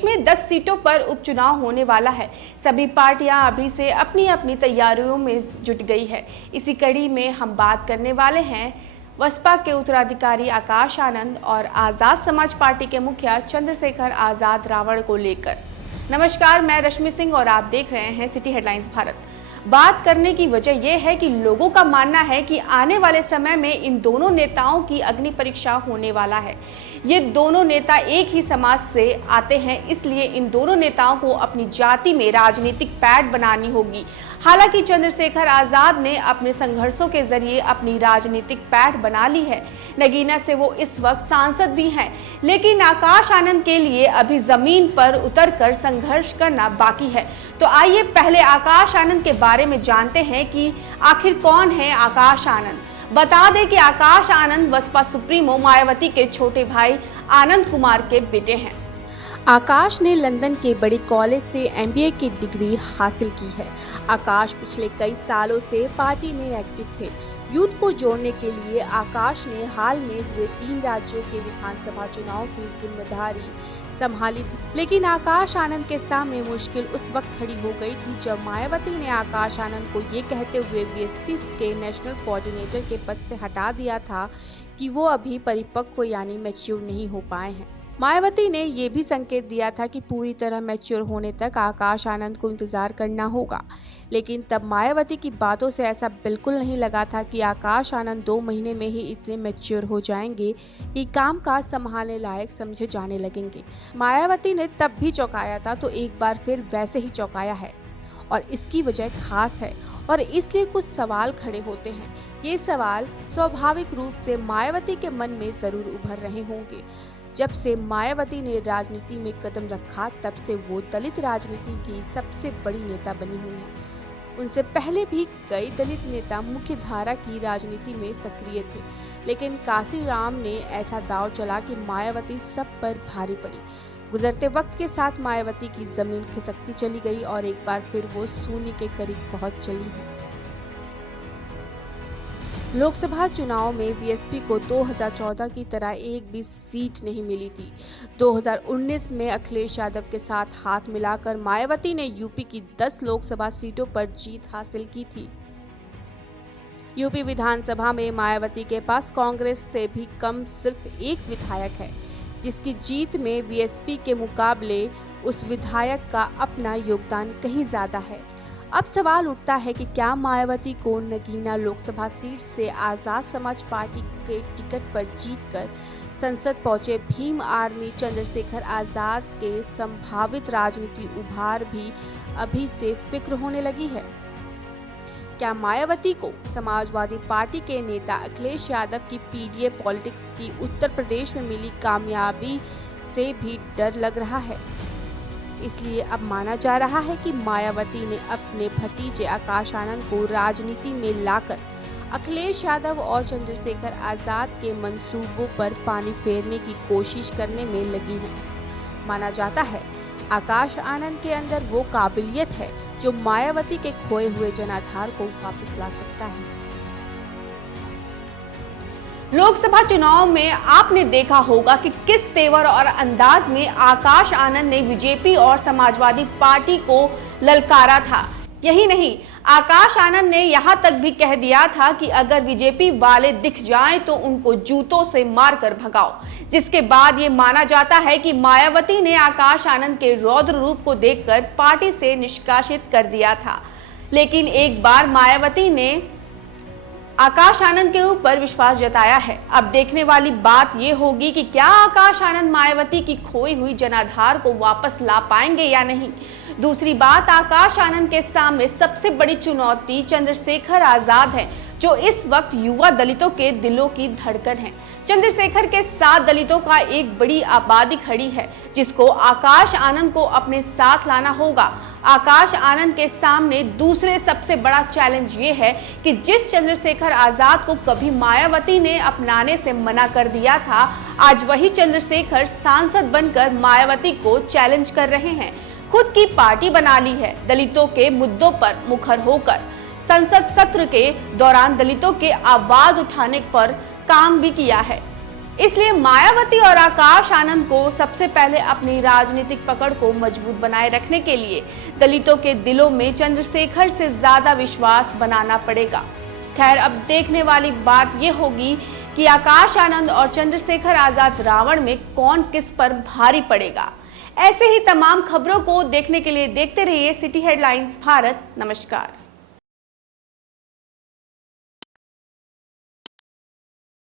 प्रदेश में 10 सीटों पर उपचुनाव होने वाला है। सभी पार्टियां अभी से अपनी अपनी तैयारियों में जुट गई है। इसी कड़ी में हम बात करने वाले हैं बसपा के उत्तराधिकारी आकाश आनंद और आजाद समाज पार्टी के मुखिया चंद्रशेखर आजाद रावण को लेकर। नमस्कार, मैं रश्मि सिंह और आप देख रहे हैं सिटी हेडलाइंस भारत। बात करने की वजह यह है कि लोगों का मानना है कि आने वाले समय में इन दोनों नेताओं की अग्नि परीक्षा होने वाला है। ये दोनों नेता एक ही समाज से आते हैं, इसलिए इन दोनों नेताओं को अपनी जाति में राजनीतिक पैठ बनानी होगी। हालांकि चंद्रशेखर आजाद ने अपने संघर्षों के जरिए अपनी राजनीतिक पैठ बना ली है। नगीना से वो इस वक्त सांसद भी हैं, लेकिन आकाश आनंद के लिए अभी जमीन पर उतरकर संघर्ष करना बाकी है। तो आइए पहले आकाश आनंद के बारे में जानते हैं कि आखिर कौन है आकाश आनंद। बता दें कि आकाश आनंद बसपा सुप्रीमो मायावती के छोटे भाई आनंद कुमार के बेटे हैं। आकाश ने लंदन के बड़े कॉलेज से एमबीए की डिग्री हासिल की है। आकाश पिछले कई सालों से पार्टी में एक्टिव थे। यूथ को जोड़ने के लिए आकाश ने हाल में हुए 3 राज्यों के विधानसभा चुनाव की जिम्मेदारी संभाली थी। लेकिन आकाश आनंद के सामने मुश्किल उस वक्त खड़ी हो गई थी जब मायावती ने आकाश आनंद को ये कहते हुए बीएसपी के नेशनल कोऑर्डिनेटर के पद से हटा दिया था कि वो अभी परिपक्व यानी मैच्योर नहीं हो पाए हैं। मायावती ने ये भी संकेत दिया था कि पूरी तरह मैच्योर होने तक आकाश आनंद को इंतजार करना होगा। लेकिन तब मायावती की बातों से ऐसा बिल्कुल नहीं लगा था कि आकाश आनंद 2 महीने में ही इतने मैच्योर हो जाएंगे कि कामकाज संभालने लायक समझे जाने लगेंगे। मायावती ने तब भी चौंकाया था, तो एक बार फिर वैसे ही चौंकाया है और इसकी वजह खास है और इसलिए कुछ सवाल खड़े होते हैं। ये सवाल स्वाभाविक रूप से मायावती के मन में जरूर उभर रहे होंगे। जब से मायावती ने राजनीति में कदम रखा तब से वो दलित राजनीति की सबसे बड़ी नेता बनी हुई है। उनसे पहले भी कई दलित नेता मुख्य धारा की राजनीति में सक्रिय थे, लेकिन काशीराम ने ऐसा दांव चला कि मायावती सब पर भारी पड़ी। गुजरते वक्त के साथ मायावती की जमीन खिसकती चली गई और एक बार फिर वो शून्य के करीब पहुंच चली है। लोकसभा चुनाव में बीएसपी को 2014 की तरह एक भी सीट नहीं मिली थी। 2019 में अखिलेश यादव के साथ हाथ मिलाकर मायावती ने यूपी की 10 लोकसभा सीटों पर जीत हासिल की थी। यूपी विधानसभा में मायावती के पास कांग्रेस से भी कम सिर्फ एक विधायक है, जिसकी जीत में बीएसपी के मुकाबले उस विधायक का अपना योगदान कहीं ज्यादा है। अब सवाल उठता है कि क्या मायावती को नगीना लोकसभा सीट से आजाद समाज पार्टी के टिकट पर जीतकर संसद पहुंचे भीम आर्मी चंद्रशेखर आजाद के संभावित राजनीति उभार भी अभी से फिक्र होने लगी है? क्या मायावती को समाजवादी पार्टी के नेता अखिलेश यादव की पीडीए पॉलिटिक्स की उत्तर प्रदेश में मिली कामयाबी से भी डर लग रहा है? इसलिए अब माना जा रहा है कि मायावती ने अपने भतीजे आकाश आनंद को राजनीति में लाकर अखिलेश यादव और चंद्रशेखर आजाद के मंसूबों पर पानी फेरने की कोशिश करने में लगी है। माना जाता है आकाश आनंद के अंदर वो काबिलियत है जो मायावती के खोए हुए जनाधार को वापस ला सकता है। लोकसभा चुनाव में आपने देखा होगा कि किस तेवर और अंदाज में आकाश आनंद ने बीजेपी और समाजवादी पार्टी को ललकारा था। यही नहीं, आकाश आनंद ने यहां तक भी कह दिया था कि अगर बीजेपी वाले दिख जाएं तो उनको जूतों से मारकर भगाओ। जिसके बाद ये माना जाता है कि मायावती ने आकाश आनंद के रौद्र रूप को देखकर पार्टी से निष्कासित कर दिया था। लेकिन एक बार मायावती ने आकाश आनंद के ऊपर विश्वास जताया है। अब देखने वाली बात यह होगी कि क्या आकाश आनंद मायावती की खोई हुई जनाधार को वापस ला पाएंगे या नहीं। दूसरी बात, आकाश आनंद के सामने सबसे बड़ी चुनौती चंद्रशेखर आजाद है, जो इस वक्त युवा दलितों के दिलों की धड़कन है। चंद्रशेखर के साथ दलितों का एक बड़ी आबादी खड़ी है, जिसको आकाश आनंद को अपने साथ लाना होगा। आकाश आनंद के सामने दूसरे सबसे बड़ा चैलेंज ये है कि जिस चंद्रशेखर आजाद को कभी मायावती ने अपनाने से मना कर दिया था, आज वही चंद्रशेखर सांसद बनकर मायावती को चैलेंज कर रहे हैं। खुद की पार्टी बना ली है। दलितों के मुद्दों पर मुखर होकर संसद सत्र के दौरान दलितों के आवाज उठाने पर काम भी किया है। इसलिए मायावती और आकाश आनंद को सबसे पहले अपनी राजनीतिक पकड़ को मजबूत बनाए रखने के लिए दलितों के दिलों में चंद्रशेखर से ज्यादा विश्वास बनाना पड़ेगा। खैर, अब देखने वाली बात यह होगी कि आकाश आनंद और चंद्रशेखर आजाद रावण में कौन किस पर भारी पड़ेगा। ऐसे ही तमाम खबरों को देखने के लिए देखते रहिए सिटी हेडलाइंस भारत। नमस्कार।